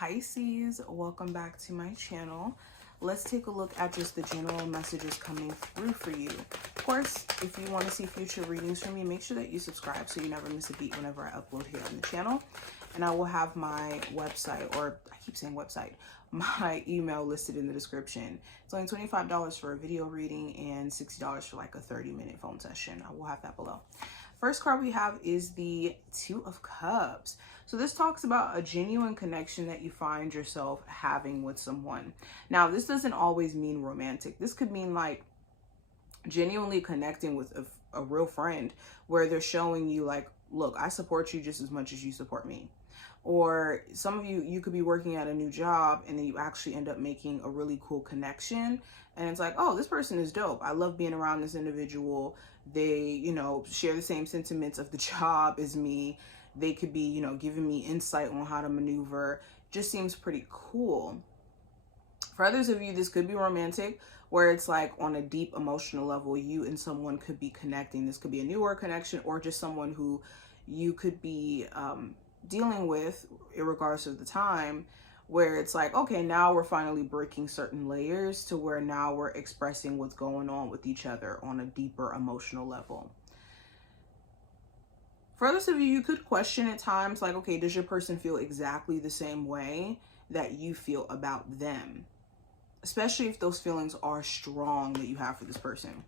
Pisces, welcome back to my channel. Let's take a look at just the general messages coming through for you. Of course, if you want to see future readings from me, make sure that you subscribe so you never miss a beat whenever I upload here on the channel. And I will have my website, or I keep saying website, my email listed in the description. It's only $25 for a video reading and $60 for like a 30-minute phone session. I will have that below. First card we have is the Two of Cups. So this talks about a genuine connection that you find yourself having with someone. Now, this doesn't always mean romantic. This could mean like genuinely connecting with a real friend where they're showing you like, look, I support you just as much as you support me. Or some of you could be working at a new job and then you actually end up making a really cool connection. And it's like, oh, this person is dope. I love being around this individual. They, share the same sentiments of the job as me. They could be, giving me insight on how to maneuver. Just seems pretty cool. For others of you, this could be romantic, where it's like on a deep emotional level, you and someone could be connecting. This could be a newer connection or just someone who you could be dealing with, regardless of the time, where it's like, okay, now we're finally breaking certain layers to where now we're expressing what's going on with each other on a deeper emotional level. For others of you, you could question at times, like, okay, does your person feel exactly the same way that you feel about them? Especially if those feelings are strong that you have for this person.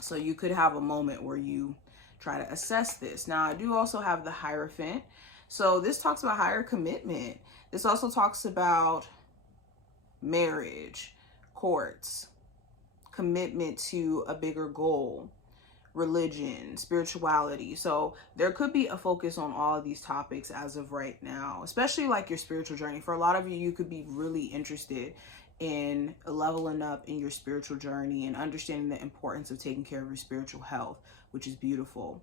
So you could have a moment where you try to assess this. Now, I do also have the Hierophant. So this talks about higher commitment. This also talks about marriage, courts, commitment to a bigger goal, religion, spirituality. So there could be a focus on all of these topics as of right now, especially like your spiritual journey. For a lot of you, you could be really interested in leveling up in your spiritual journey and understanding the importance of taking care of your spiritual health, which is beautiful.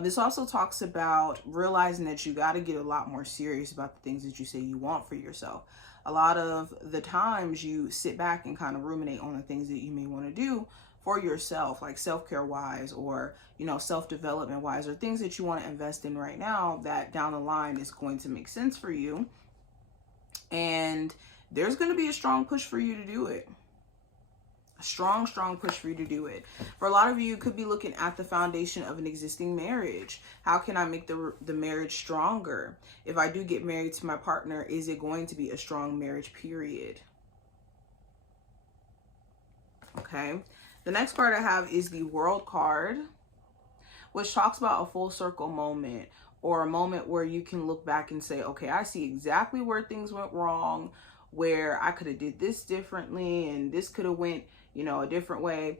This also talks about realizing that you got to get a lot more serious about the things that you say you want for yourself. A lot of the times you sit back and kind of ruminate on the things that you may want to do for yourself, like self-care wise, or, self-development wise, or things that you want to invest in right now that down the line is going to make sense for you. And there's going to be a strong push for you to do it. A strong push for you to do it. For a lot of you, you could be looking at the foundation of an existing marriage. How can I make the marriage stronger? If I do get married to my partner, is it going to be a strong marriage, period? Okay. The next card I have is the World card, which talks about a full circle moment, or a moment where you can look back and say, okay, I see exactly where things went wrong, where I could have did this differently and this could have went, a different way.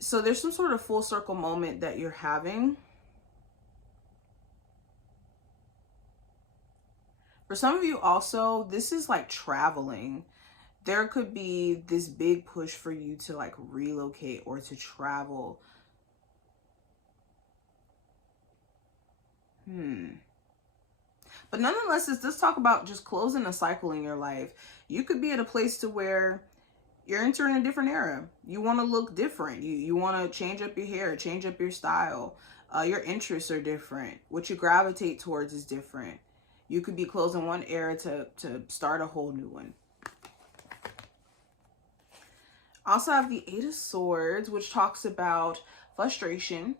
So there's some sort of full circle moment that you're having. For some of you also, this is like traveling. There could be this big push for you to like relocate or to travel. But nonetheless, let's talk about just closing a cycle in your life. You could be at a place to where you're entering a different era. You want to look different. You want to change up your hair, change up your style. Your interests are different. What you gravitate towards is different. You could be closing one era to start a whole new one. I also have the Eight of Swords, which talks about frustration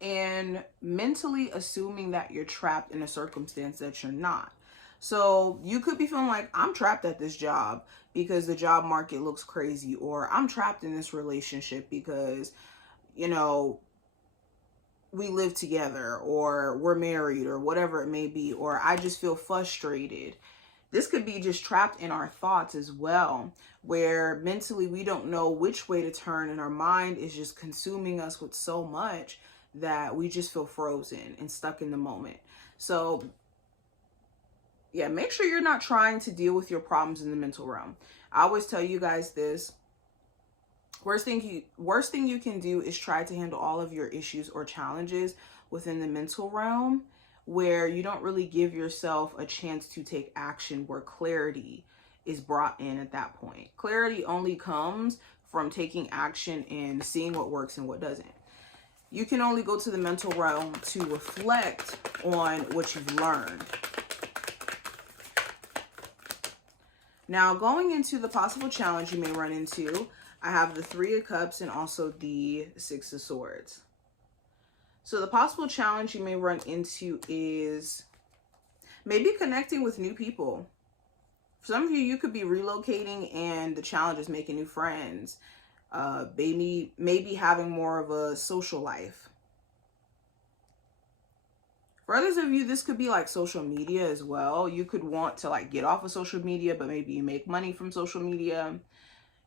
and mentally assuming that you're trapped in a circumstance that you're not. So you could be feeling like, I'm trapped at this job because the job market looks crazy, or I'm trapped in this relationship because, we live together, or we're married, or whatever it may be, or I just feel frustrated. This could be just trapped in our thoughts as well, where mentally we don't know which way to turn, and our mind is just consuming us with so much that we just feel frozen and stuck in the moment. So yeah, make sure you're not trying to deal with your problems in the mental realm. I always tell you guys this. Worst thing you can do is try to handle all of your issues or challenges within the mental realm, where you don't really give yourself a chance to take action, where clarity is brought in at that point. Clarity only comes from taking action and seeing what works and what doesn't. You can only go to the mental realm to reflect on what you've learned. Now, going into the possible challenge you may run into, I have the Three of Cups and also the Six of Swords. So the possible challenge you may run into is maybe connecting with new people. For some of you, you could be relocating and the challenge is making new friends. Maybe having more of a social life. For others of you, this could be like social media as well. You could want to like get off of social media, but maybe you make money from social media.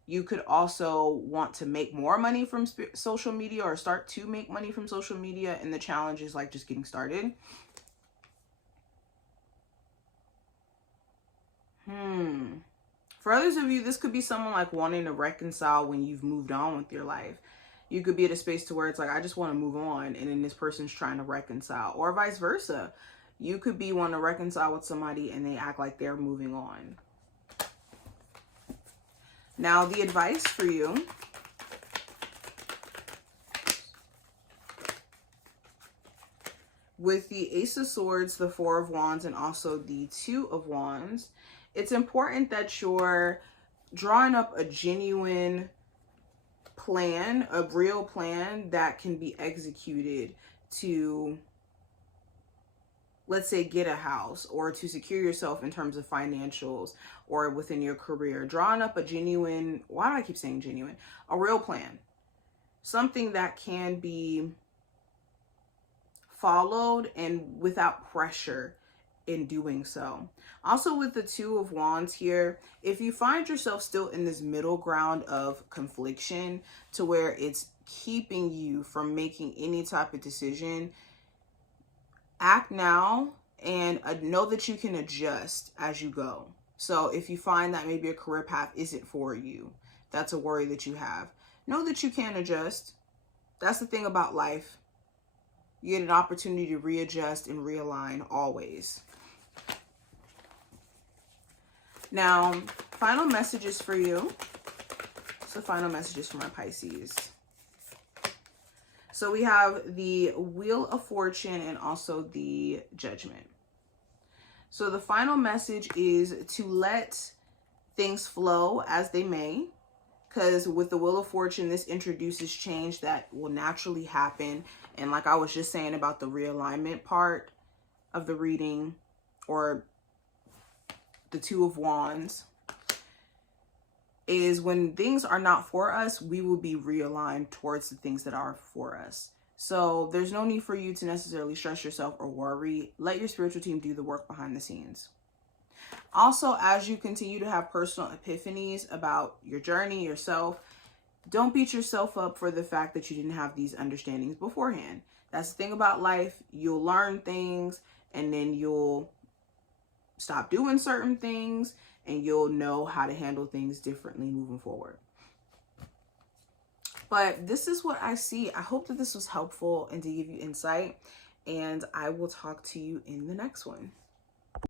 You could also want to make more money from social media or start to make money from social media. And the challenge is like just getting started. For others of you, this could be someone like wanting to reconcile when you've moved on with your life. You could be at a space to where it's like, I just want to move on. And then this person's trying to reconcile, or vice versa. You could be wanting to reconcile with somebody and they act like they're moving on. Now, the advice for you. With the Ace of Swords, the Four of Wands, and also the Two of Wands, it's important that you're drawing up a genuine plan, a real plan that can be executed to, let's say, get a house or to secure yourself in terms of financials or within your career. Drawing up a genuine, why do I keep saying genuine? A real plan. Something that can be followed and without pressure in doing so. Also, with the Two of Wands here, if you find yourself still in this middle ground of confliction to where it's keeping you from making any type of decision, act now and know that you can adjust as you go. So if you find that maybe a career path isn't for you, that's a worry that you have, know that you can adjust. That's the thing about life. You get an opportunity to readjust and realign always. Now, final messages for you. So final messages for my Pisces. So we have the Wheel of Fortune and also the Judgment. So the final message is to let things flow as they may. Because with the Wheel of Fortune, this introduces change that will naturally happen. And like I was just saying about the realignment part of the reading, or the Two of Wands, is when things are not for us, we will be realigned towards the things that are for us. So there's no need for you to necessarily stress yourself or worry. Let your spiritual team do the work behind the scenes. Also, as you continue to have personal epiphanies about your journey, yourself, don't beat yourself up for the fact that you didn't have these understandings beforehand. That's the thing about life. You'll learn things and then you'll stop doing certain things and you'll know how to handle things differently moving forward. But this is what I see. I hope that this was helpful and to give you insight, and I will talk to you in the next one.